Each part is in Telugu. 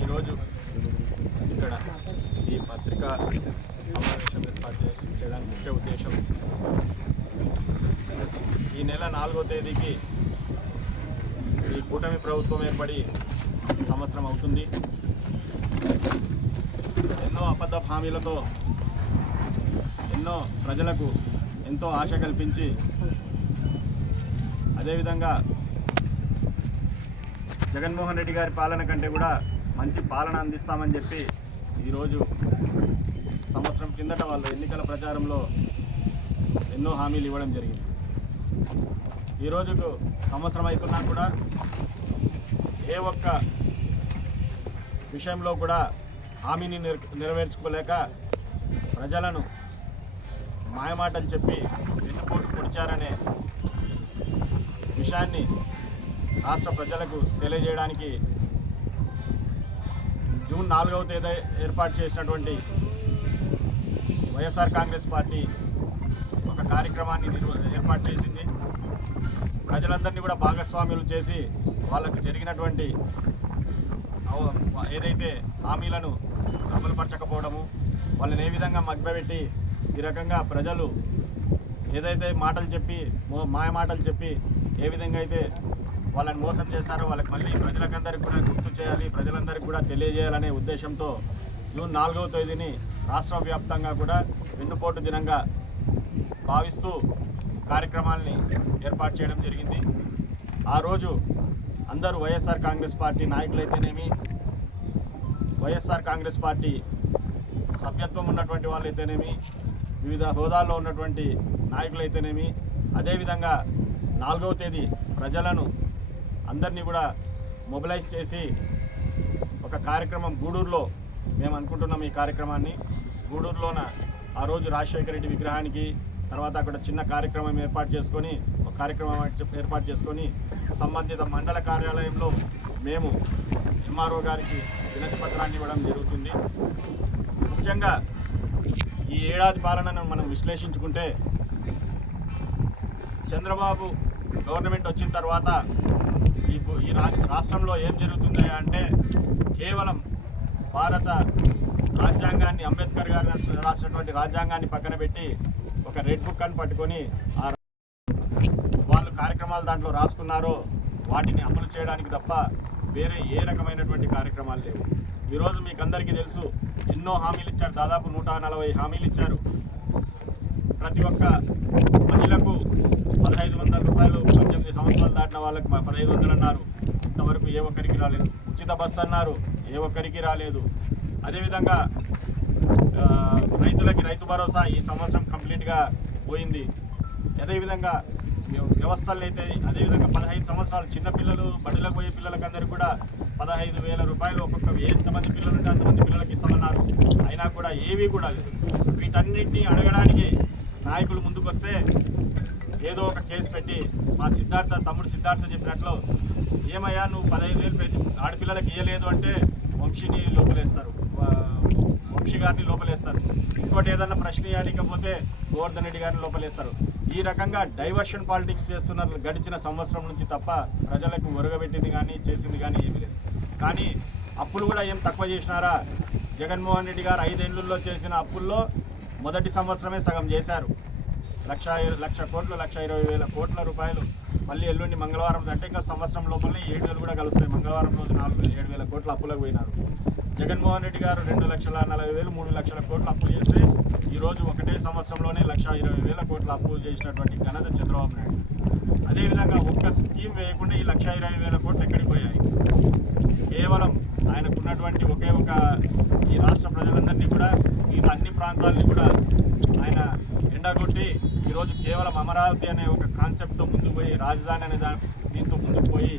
ఈరోజు ఇక్కడ ఈ పత్రికా సమావేశం ఏర్పాటు చేయడానికి ముఖ్య ఉద్దేశం, ఈ నెల 4వ తేదీకి ఈ కూటమి ప్రభుత్వం ఏర్పడి సంవత్సరం అవుతుంది. ఎన్నో అబద్ధ హామీలతో ఎన్నో ప్రజలకు ఎంతో ఆశ కల్పించి, అదేవిధంగా జగన్మోహన్ రెడ్డి గారి పాలన కంటే కూడా మంచి పాలన అందిస్తామని చెప్పి ఈరోజు సంవత్సరం కిందట వాళ్ళు ఎన్నికల ప్రచారంలో ఎన్నో హామీలు ఇవ్వడం జరిగింది. ఈ రోజుకు సంవత్సరం అవుతున్నా కూడా ఏ ఒక్క విషయంలో కూడా హామీని నెరవేర్చుకోలేక ప్రజలను మాయమాటలు చెప్పి వెన్నుపోటు పొడిచారనే విషయాన్ని రాష్ట్ర ప్రజలకు తెలియజేయడానికి జూన్ 4వ తేదీ ఏర్పాటు చేసినటువంటి వైఎస్ఆర్ కాంగ్రెస్ పార్టీ ఒక కార్యక్రమాన్ని ఏర్పాటు చేసింది. ప్రజలందరినీ కూడా భాగస్వాములు చేసి వాళ్ళకు జరిగినటువంటి ఏదైతే హామీలను అమలుపరచకపోవడము, వాళ్ళని ఏ విధంగా మభ్యపెట్టి ఈ రకంగా ప్రజలు ఏదైతే మాటలు చెప్పి మాయమాటలు చెప్పి ఏ విధంగా అయితే వాళ్ళని మోసం చేశారో వాళ్ళకి మళ్ళీ ప్రజలకందరికీ కూడా గుర్తు చేయాలి, ప్రజలందరికీ కూడా తెలియజేయాలనే ఉద్దేశంతో జూన్ 4వ తేదీని రాష్ట్ర వ్యాప్తంగా కూడా వెన్నుపోటు దినంగా భావిస్తూ కార్యక్రమాల్ని ఏర్పాటు చేయడం జరిగింది. ఆ రోజు అందరూ వైఎస్ఆర్ కాంగ్రెస్ పార్టీ నాయకులైతేనేమి, వైఎస్ఆర్ కాంగ్రెస్ పార్టీ సభ్యత్వం ఉన్నటువంటి వాళ్ళైతేనేమి, వివిధ హోదాల్లో ఉన్నటువంటి నాయకులైతేనేమి, అదేవిధంగా 4వ తేదీ ప్రజలను అందరినీ కూడా మొబిలైజ్ చేసి ఒక కార్యక్రమం గూడూరులో మేము అనుకుంటున్నాం. ఈ కార్యక్రమాన్ని గూడూరులోన ఆ రోజు రాజశేఖర రెడ్డి విగ్రహానికి తర్వాత అక్కడ చిన్న కార్యక్రమం ఏర్పాటు చేసుకొని సంబంధిత మండల కార్యాలయంలో మేము ఎంఆర్ఓ గారికి వినతి పత్రాన్ని ఇవ్వడం జరుగుతుంది. ముఖ్యంగా ఈ ఏడాది పాలనను మనం విశ్లేషించుకుంటే, చంద్రబాబు గవర్నమెంట్ వచ్చిన తర్వాత ఈ రాష్ట్రంలో ఏం జరుగుతుంది అంటే, కేవలం భారత రాజ్యాంగాన్ని, అంబేద్కర్ గారు రాసినటువంటి రాజ్యాంగాన్ని పక్కన పెట్టి ఒక రెడ్ బుక్ అని పట్టుకొని వాళ్ళు కార్యక్రమాలు దాంట్లో రాసుకున్నారో వాటిని అమలు చేయడానికి తప్ప వేరే ఏ రకమైనటువంటి కార్యక్రమాలు లేవు. ఈరోజు మీకు అందరికీ తెలుసు, ఎన్నో హామీలు ఇచ్చారు. దాదాపు 140 హామీలు ఇచ్చారు. ప్రతి ఒక్క మహిళకు 1500 రూపాయలు, 18 సంవత్సరాలు దాటిన వాళ్ళకి 1500 అన్నారు. ఇంతవరకు ఏ ఒక్కరికి రాలేదు. ఉచిత బస్సు అన్నారు, ఏ ఒక్కరికి రాలేదు. అదేవిధంగా రైతులకి రైతు భరోసా ఈ సంవత్సరం కంప్లీట్గా పోయింది. అదేవిధంగా వ్యవస్థలు అయితే అదేవిధంగా 15 సంవత్సరాలు చిన్నపిల్లలు బడిలోకి పోయే పిల్లలకందరికీ కూడా 15,000 రూపాయలు ఒక్కొక్క ఎంతమంది పిల్లలు ఉంటే అంతమంది పిల్లలకి ఇస్తామన్నారు. అయినా కూడా ఏవీ కూడా లేదు. వీటన్నింటినీ అడగడానికి నాయకులు ముందుకొస్తే ఏదో ఒక కేసు పెట్టి మా తమ్ముడు సిద్ధార్థ చెప్పినట్లు, ఏమయ్యా నువ్వు 15,000 పెట్టి ఆడపిల్లలకి ఇవ్వలేదు అంటే వంశీని లోపలేస్తారు, వంశీ గారిని లోపలేస్తారు. ఇంకోటి ఏదన్నా ప్రశ్న ఇవ్వకపోతే గోవర్ధన్ రెడ్డి గారిని లోపలేస్తారు. ఈ రకంగా డైవర్షన్ పాలిటిక్స్ చేస్తున్నారు గడిచిన సంవత్సరం నుంచి తప్ప ప్రజలకు ఒరగబెట్టింది కానీ చేసింది కానీ ఏమీ లేదు. కానీ అప్పులు కూడా ఏం తక్కువ చేసినారా? జగన్మోహన్ రెడ్డి గారు 5 ఏళ్లలో చేసిన అప్పుల్లో మొదటి సంవత్సరమే సగం చేశారు. 1,00,000 కోట్లు, 1,20,000 కోట్ల రూపాయలు. మళ్ళీ ఎల్లుండి మంగళవారం అంటే ఇంకా సంవత్సరం లోపలనే 7 నెలలు కూడా కలుస్తాయి. మంగళవారం రోజు 7,000 కోట్ల అప్పులకు పోయినారు. జగన్మోహన్ రెడ్డి గారు 2,40,000, 3 లక్షల కోట్ల అప్పులు చేస్తే ఈరోజు ఒకటే సంవత్సరంలోనే 1,20,000 కోట్ల అప్పులు చేసినటువంటి ఘనత చంద్రబాబు నాయుడు. అదేవిధంగా ఒక్క స్కీమ్ వేయకుండా ఈ 1,20,000 కోట్లు ఎక్కడికి పోయాయి? కేవలం ఆయనకున్నటువంటి ఒకే ఒక ఈ రాష్ట్ర ప్రజలందరినీ కూడా, మిగతా అన్ని ప్రాంతాలని కూడా ఆయన ఎండగొట్టి ఈరోజు కేవలం అమరావతి అనే ఒక కాన్సెప్ట్తో ముందుకు పోయి, రాజధాని అనే దీంతో ముందుకు పోయి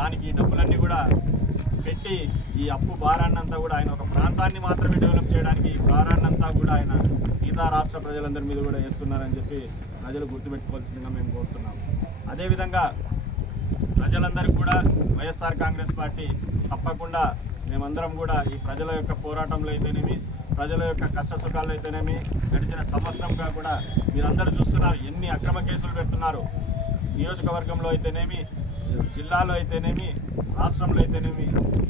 దానికి ఈ డబ్బులన్నీ కూడా పెట్టి ఈ అప్పు భారాన్నంతా కూడా ఆయన ఒక ప్రాంతాన్ని మాత్రమే డెవలప్ చేయడానికి ఈ భారాన్నంతా కూడా ఆయన మిగతా రాష్ట్ర ప్రజలందరి మీద కూడా వేస్తున్నారని చెప్పి ప్రజలు గుర్తుపెట్టుకోవాల్సిందిగా మేము కోరుతున్నాము. అదేవిధంగా ప్రజలందరికీ కూడా వైఎస్ఆర్ కాంగ్రెస్ పార్టీ తప్పకుండా మేమందరం కూడా ఈ ప్రజల యొక్క పోరాటంలో అయితేనేమి, ప్రజల యొక్క కష్ట సుఖాలు అయితేనేమి, గడిచిన సంవత్సరంగా కూడా మీరందరూ చూస్తున్నారు ఎన్ని అక్రమ కేసులు పెడుతున్నారు. నియోజకవర్గంలో అయితేనేమి, జిల్లాలో అయితేనేమి, రాష్ట్రంలో అయితేనేమి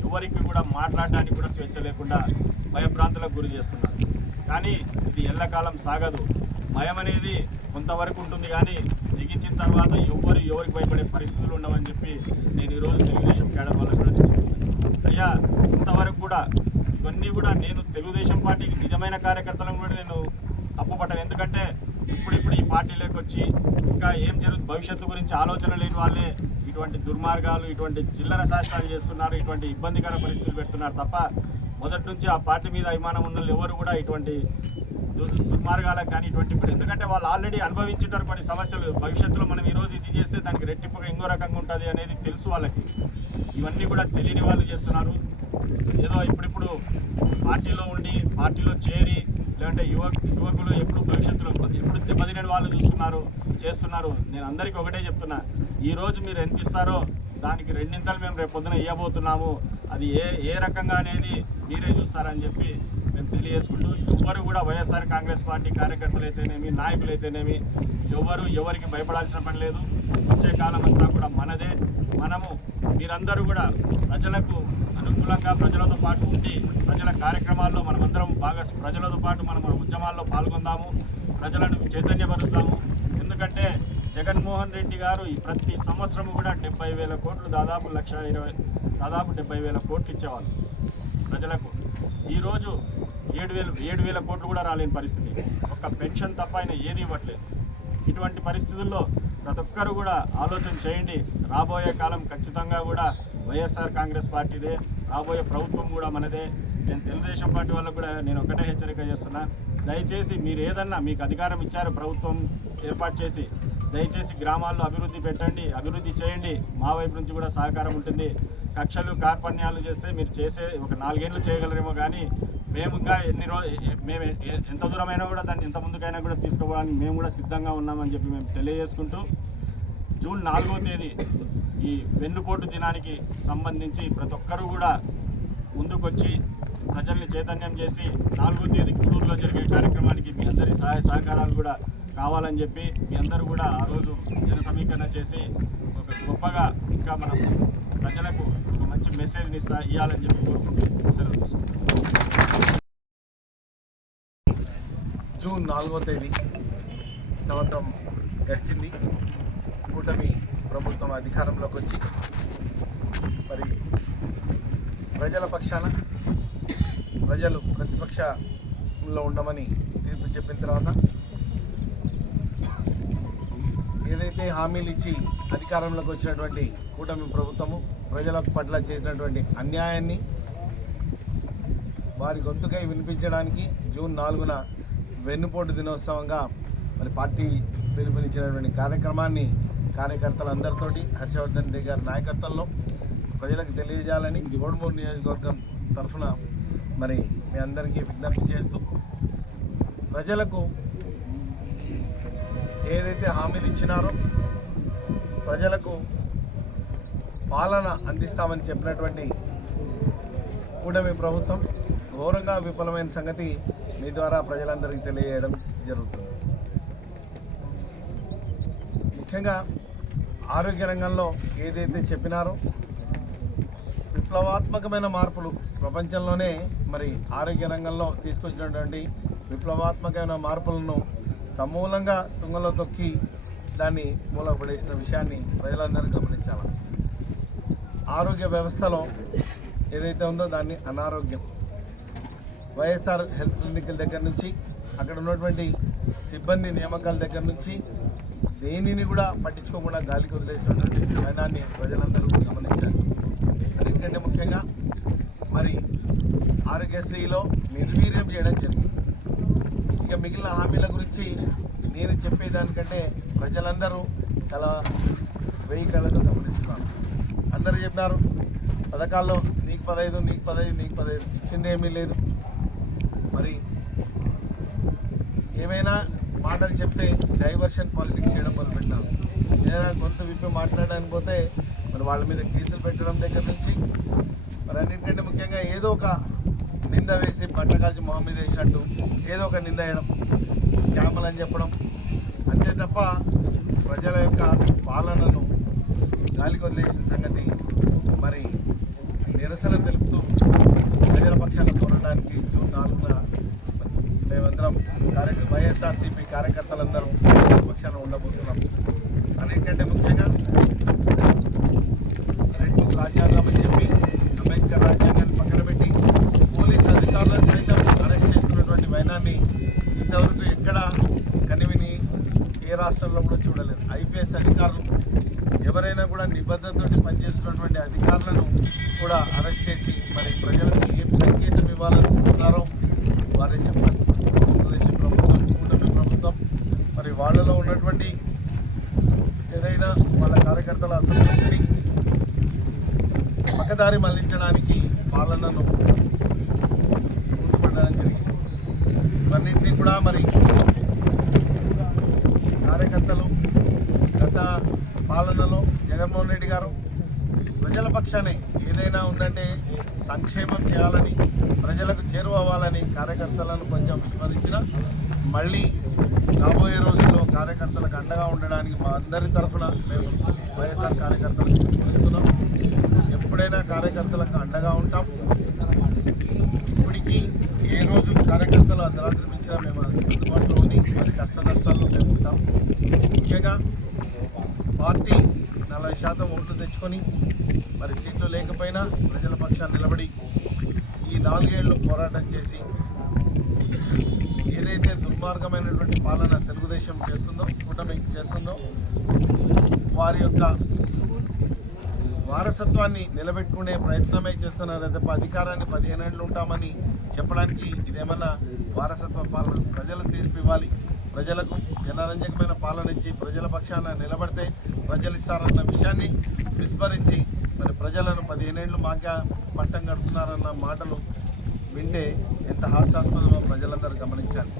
ఎవరికి కూడా మాట్లాడడానికి కూడా స్వేచ్ఛ లేకుండా భయభ్రాంతులకు గురి చేస్తున్నారు. కానీ ఇది ఎల్లకాలం సాగదు. భయం అనేది కొంతవరకు ఉంటుంది, కానీ తెగించిన తర్వాత ఎవరికి భయపడే పరిస్థితులు ఉండవని చెప్పి నేను ఈరోజు తెలుగుదేశం కేడర్ వాళ్ళకు కూడా చెప్తున్నాను. అయ్యా, ఇంతవరకు కూడా ఇవన్నీ కూడా నేను తెలుగుదేశం పార్టీకి నిజమైన కార్యకర్తలను కూడా నేను తప్పుపట్టాను. ఎందుకంటే ఇప్పుడు ఈ పార్టీలోకి వచ్చి ఇంకా ఏం జరుగుతుంది భవిష్యత్తు గురించి ఆలోచన లేని వాళ్ళే ఇటువంటి దుర్మార్గాలు, ఇటువంటి చిల్లర శాస్త్రాలు చేస్తున్నారు, ఇటువంటి ఇబ్బందికర పరిస్థితులు పెడుతున్నారు తప్ప మొదటి నుంచి ఆ పార్టీ మీద అభిమానం ఉన్న వాళ్ళు ఎవరు కూడా ఇటువంటి దుర్మార్గాలకు కానీ ఇటువంటి ఇప్పుడు ఎందుకంటే వాళ్ళు ఆల్రెడీ అనుభవించుంటారు కొన్ని సమస్యలు. భవిష్యత్తులో మనం ఈరోజు ఇది చేస్తే దానికి రెట్టింపుగా ఇంకో రకంగా ఉంటుంది అనేది తెలుసు వాళ్ళకి. ఇవన్నీ కూడా తెలియని వాళ్ళు చేస్తున్నారు. ఏదో ఇప్పుడిప్పుడు పార్టీలో ఉండి పార్టీలో చేరి లేదంటే యువకులు ఎప్పుడు భవిష్యత్తులో ఎప్పుడు దెబ్బతినే వాళ్ళు చేస్తున్నారు. నేను అందరికీ ఒకటే చెప్తున్నా, ఈరోజు మీరు ఎంత ఇస్తారో దానికి రెండింతలు మేము రేపు పొద్దున ఇవ్వబోతున్నాము. అది ఏ రకంగా అనేది మీరే చూస్తారని చెప్పి మేము తెలియజేసుకుంటూ, ఎవరు కూడా వైఎస్ఆర్ కాంగ్రెస్ పార్టీ కార్యకర్తలు అయితేనేమి, నాయకులు అయితేనేమి ఎవరికి భయపడాల్సిన పని లేదు. వచ్చే కాలం అంతా కూడా మనదే. మీరందరూ కూడా ప్రజలకు అనుకూలంగా ప్రజలతో పాటు ఉండి ప్రజల కార్యక్రమాల్లో మనమందరం బాగా ప్రజలతో పాటు మన ఉద్యమాల్లో పాల్గొందాము, ప్రజలను చైతన్యపరుస్తాము. ఎందుకంటే జగన్మోహన్ రెడ్డి గారు ఈ ప్రతి సంవత్సరం కూడా 70,000 కోట్లు దాదాపు 70,000 కోట్లు ఇచ్చేవాళ్ళు ప్రజలకు. ఈరోజు 7,000 కోట్లు కూడా రాలేని పరిస్థితి. ఒక్క పెన్షన్ తప్ప ఆయన ఏది ఇవ్వట్లేదు. ఇటువంటి పరిస్థితుల్లో ప్రతి ఒక్కరు కూడా ఆలోచన చేయండి. రాబోయే కాలం ఖచ్చితంగా కూడా వైఎస్ఆర్ కాంగ్రెస్ పార్టీదే, రాబోయే ప్రభుత్వం కూడా మనదే. నేను తెలుగుదేశం పార్టీ వాళ్ళకు కూడా నేను ఒకటే హెచ్చరిక చేస్తున్నా, దయచేసి మీరు ఏదన్నా మీకు అధికారం ఇచ్చారు ప్రభుత్వం ఏర్పాటు చేసి, దయచేసి గ్రామాల్లో అభివృద్ధి పెట్టండి, అభివృద్ధి చేయండి. మా వైపు నుంచి కూడా సహకారం ఉంటుంది. కక్షలు కార్పణ్యాలు చేస్తే మీరు చేసే ఒక 4 ఏళ్ళు చేయగలరేమో, కానీ మేము ఇంకా మేము ఎంత దూరమైనా కూడా దాన్ని ఎంత ముందుకైనా కూడా తీసుకోవడానికి మేము కూడా సిద్ధంగా ఉన్నామని చెప్పి మేము తెలియజేసుకుంటూ, జూన్ 4వ తేదీ ఈ వెన్నుపోటు దినానికి సంబంధించి ప్రతి ఒక్కరూ కూడా ముందుకొచ్చి ప్రజల్ని చైతన్యం చేసి 4వ తేదీ గుడూరులో జరిగే కార్యక్రమానికి మీ అందరి సహాయ సహకారాలు కూడా కావాలని చెప్పి మీ అందరూ కూడా ఆ రోజు జన సమీకరణ చేసి ఒక గొప్పగా ఇంకా మనం ప్రజలకు ఒక మంచి మెసేజ్ని ఇవ్వాలని చెప్పి కోరుకుంటూ సెలవు తీసుకుంటాం. జూన్ 4వ తేదీ సంవత్సరం గడిచింది. కూటమి ప్రభుత్వం అధికారంలోకి వచ్చి మరి ప్రజల పక్షాన ప్రజలు ప్రతిపక్షంలో ఉండమని తీర్పు చెప్పిన తర్వాత ఏదైతే హామీలు ఇచ్చి అధికారంలోకి వచ్చినటువంటి కూటమి ప్రభుత్వము ప్రజల పట్ల చేసినటువంటి అన్యాయాన్ని వారి గొంతుకై వినిపించడానికి జూన్ 4న వెన్నుపోటు దినోత్సవంగా మరి పార్టీ పిలుపునిచ్చినటువంటి కార్యక్రమాన్ని కార్యకర్తలందరితోటి హర్షవర్ధన్ రెడ్డి గారి నాయకత్వంలో ప్రజలకు తెలియజేయాలని కోడుమూరు నియోజకవర్గం తరఫున మరి మీ అందరికీ విజ్ఞప్తి చేస్తూ, ప్రజలకు ఏదైతే హామీలు ఇచ్చినారో ప్రజలకు పాలన అందిస్తామని చెప్పినటువంటి కూటమి ప్రభుత్వం ఘోరంగా విఫలమైన సంగతి మీ ద్వారా ప్రజలందరికీ తెలియజేయడం జరుగుతుంది. ముఖ్యంగా ఆరోగ్య రంగంలో ఏదైతే చెప్పినారో విప్లవాత్మకమైన మార్పులు ప్రపంచంలోనే మరి ఆరోగ్య రంగంలో తీసుకొచ్చినటువంటి విప్లవాత్మకమైన మార్పులను సమూలంగా తుంగలో తొక్కి దాన్ని మూలపడేసిన విషయాన్ని ప్రజలందరూ గమనించాలి. ఆరోగ్య వ్యవస్థలో ఏదైతే ఉందో దాన్ని అనారోగ్యం, వైఎస్ఆర్ హెల్త్ క్లినిక్ల దగ్గర నుంచి అక్కడ ఉన్నటువంటి సిబ్బంది నియామకాల దగ్గర నుంచి దేనిని కూడా పట్టించుకోకుండా గాలికి వదిలేసినటువంటి వైనాన్ని ప్రజలందరూ గమనించారు. అన్నింటికంటే ముఖ్యంగా మరి ఆరోగ్యశ్రీలో నిర్వీర్యం చేయడం జరిగింది. ఇక మిగిలిన హామీల గురించి నేను చెప్పేదానికంటే ప్రజలందరూ చాలా వెయ్యి కళ్ళతో గమనిస్తున్నారు. అందరూ చెప్పినారు పథకాల్లో నీకు 15, నీకు 15, నీకు 15 ఇచ్చిందేమీ లేదు. మరి ఏమైనా మాటలు చెప్తే డైవర్షన్ పాలిటిక్స్ చేయడం మొదలుపెట్టినారు. ఏదైనా గొంతు విప్పి మాట్లాడడానికి పోతే మరి వాళ్ళ మీద కేసులు పెట్టడం దగ్గర నుంచి మరి అన్నింటికంటే ముఖ్యంగా ఏదో ఒక నింద వేసి పట్టకాల్చి మొహం మీద వేసినట్టు ఏదో ఒక నింద వేయడం, స్కాములు అని చెప్పడం అంతే తప్ప ప్రజల యొక్క పాలనను గాలికి వదిలేసిన సంగతి మరి నిరసన తెలుపుతూ ప్రజల పక్షాన పోరాటానికి జూన్ 4న మేమందరం వైఎస్ఆర్సీపీ కార్యకర్తలందరం ప్రజల పక్షాన ఉండబోతున్నాం. అన్నింటికంటే ముఖ్యంగా రెండు రాజ్యాంగం అని చెప్పి అంబేద్కర్ రాజ్యాంగాన్ని పక్కన పెట్టి పోలీసు అధికారులను సైతం అరెస్ట్ చేస్తున్నటువంటి వైనాన్ని ఇంతవరకు ఎక్కడ కనివిని ఏ రాష్ట్రంలో కూడా చూడలేదు. ఐపీఎస్ అధికారులు ఎవరైనా కూడా నిబద్ధతతో పనిచేస్తున్నటువంటి అధికారులను కూడా అరెస్ట్ చేసి మరి ప్రజలకు ఏం సంకేతం ఇవ్వాలనుకుంటున్నారో వారే చెప్పాలి. ఆంధ్రప్రదేశ్ ప్రభుత్వం, కూటమి ప్రభుత్వం మరి వాళ్ళలో ఉన్నటువంటి ఏదైనా వాళ్ళ కార్యకర్తల అసంతృప్తిని పక్కదారి మళ్లించడానికి పాలనను ముందుపడడం జరిగింది. ఇవన్నింటినీ కూడా మరి కార్యకర్తలు గత పాలనలో జగన్మోహన్ రెడ్డి గారు ప్రజల పక్షానే ఏదైనా ఉందంటే సంక్షేమం చేయాలని, ప్రజలకు చేరువవ్వాలని కార్యకర్తలను కొంచెం విస్మరించిన మళ్ళీ రాబోయే రోజుల్లో కార్యకర్తలకు అండగా ఉండడానికి మా అందరి తరఫున మేము వైఎస్ఆర్ కార్యకర్తలకు పిలుస్తున్నాం. ఎప్పుడైనా కార్యకర్తలకు అండగా ఉంటాం. ఇప్పటికీ ఏ రోజు కార్యకర్తలు అర్ధరాత్రి మించినా మేము అందుబాటులో ఉండి మరి కష్ట నష్టాల్లో మేము ఉంటాం. ముఖ్యంగా పార్టీ 40% ఓట్లు తెచ్చుకొని మరి సీట్లు లేకపోయినా ప్రజల పక్షాన్ని నిలబడి ఈ 4 ఏళ్ళు పోరాటం చేసి ఏదైతే దుర్మార్గమైనటువంటి పాలన తెలుగుదేశం చేస్తుందో, కూటమి చేస్తుందో వారి యొక్క వారసత్వాన్ని నిలబెట్టుకునే ప్రయత్నమే చేస్తున్నారు తప్ప అధికారాన్ని 15 ఏళ్ళు ఉంటామని చెప్పడానికి ఇదేమన్నా వారసత్వ పాలన? ప్రజలు తీర్పు ఇవ్వాలి. ప్రజలకు జనరంజకమైన పాలన ఇచ్చి ప్రజల పక్షాన నిలబడితే ప్రజలు ఇస్తారన్న విషయాన్ని విస్మరించి మరి ప్రజలను 15 ఏళ్ళు మాకే పట్టం కడుతున్నారన్న మాటలు వింటే ఎంత హాస్యాస్పదమో ప్రజలందరూ గమనించాలి.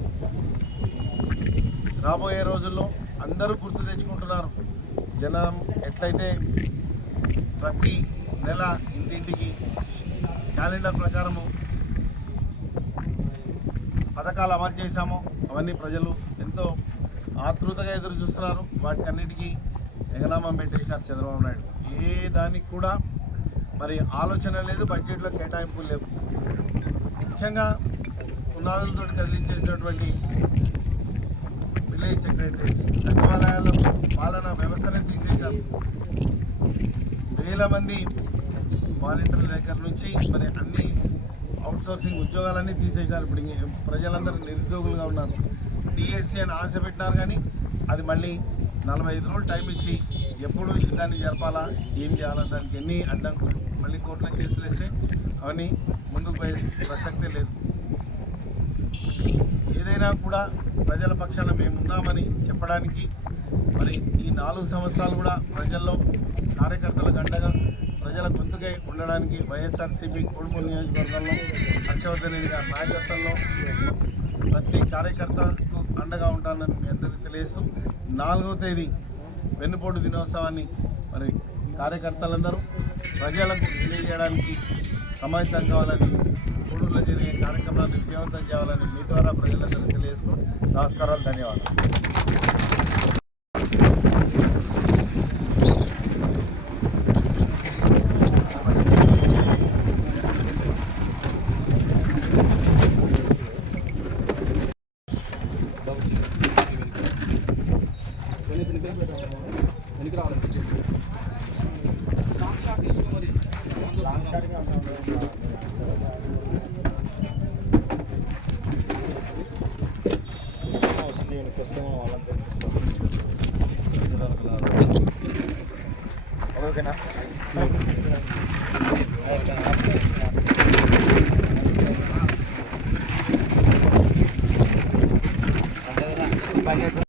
రాబోయే రోజుల్లో అందరూ గుర్తు తెచ్చుకుంటున్నారు. జనం ఎట్లయితే ప్రతి నెల ఇంటింటికి క్యాలెండర్ ప్రకారము పథకాలు అమలు చేశామో అవన్నీ ప్రజలు ఎంతో ఆతృతగా ఎదురు చూస్తున్నారు. వాటికన్నిటికీ ఎగనామం పెట్టేశారు చంద్రబాబు నాయుడు. ఏ దానికి కూడా మరి ఆలోచన లేదు, బడ్జెట్లో కేటాయింపులు లేవు. ముఖ్యంగా పునాదులతో కదిలించేసినటువంటి విలేజ్ సెక్రటరీస్, సచివాలయాల పాలన వ్యవస్థనే తీసేశారు. వేల మంది వాలంటీర్ల దగ్గర నుంచి మరి అన్ని అవుట్సోర్సింగ్ ఉద్యోగాలన్నీ తీసేశారు. ఇప్పుడు ప్రజలందరూ నిరుద్యోగులుగా ఉన్నారు. డిఎస్సి అని ఆశ పెట్టినారు కానీ అది మళ్ళీ 45 రోజులు టైం ఇచ్చి ఎప్పుడు దాన్ని జరపాలా, ఏం చేయాలా, దానికి ఎన్ని అడ్డంకులు, మళ్ళీ కోర్టులో కేసులు వేస్తే అవన్నీ ముందుకు పోయే ప్రసక్తే లేదు. ఏదైనా కూడా ప్రజల పక్షాన మేము ఉన్నామని చెప్పడానికి మరి ఈ 4 సంవత్సరాలు కూడా ప్రజల్లో కార్యకర్తలకు అండగా ప్రజల గొంతుకై ఉండడానికి వైఎస్ఆర్సీపీ కోడుమూరు నియోజకవర్గంలో హర్షవర్ధన్ రెడ్డి గారి నాయకత్వంలో ప్రతి కార్యకర్తకు అండగా ఉంటానని మీ అందరికీ తెలియజేస్తూ 4వ తేదీ వెన్నుపోటు దినోత్సవాన్ని మరి కార్యకర్తలందరూ ప్రజలకు తెలియజేయడానికి సమాయత్తం కావాలని, కోడూరులో జరిగే కార్యక్రమాన్ని విజయవంతం చేయాలని మీ ద్వారా ప్రజలందరూ తెలియజేస్తూ నమస్కారాలు, ధన్యవాదాలు. ఓకేనా?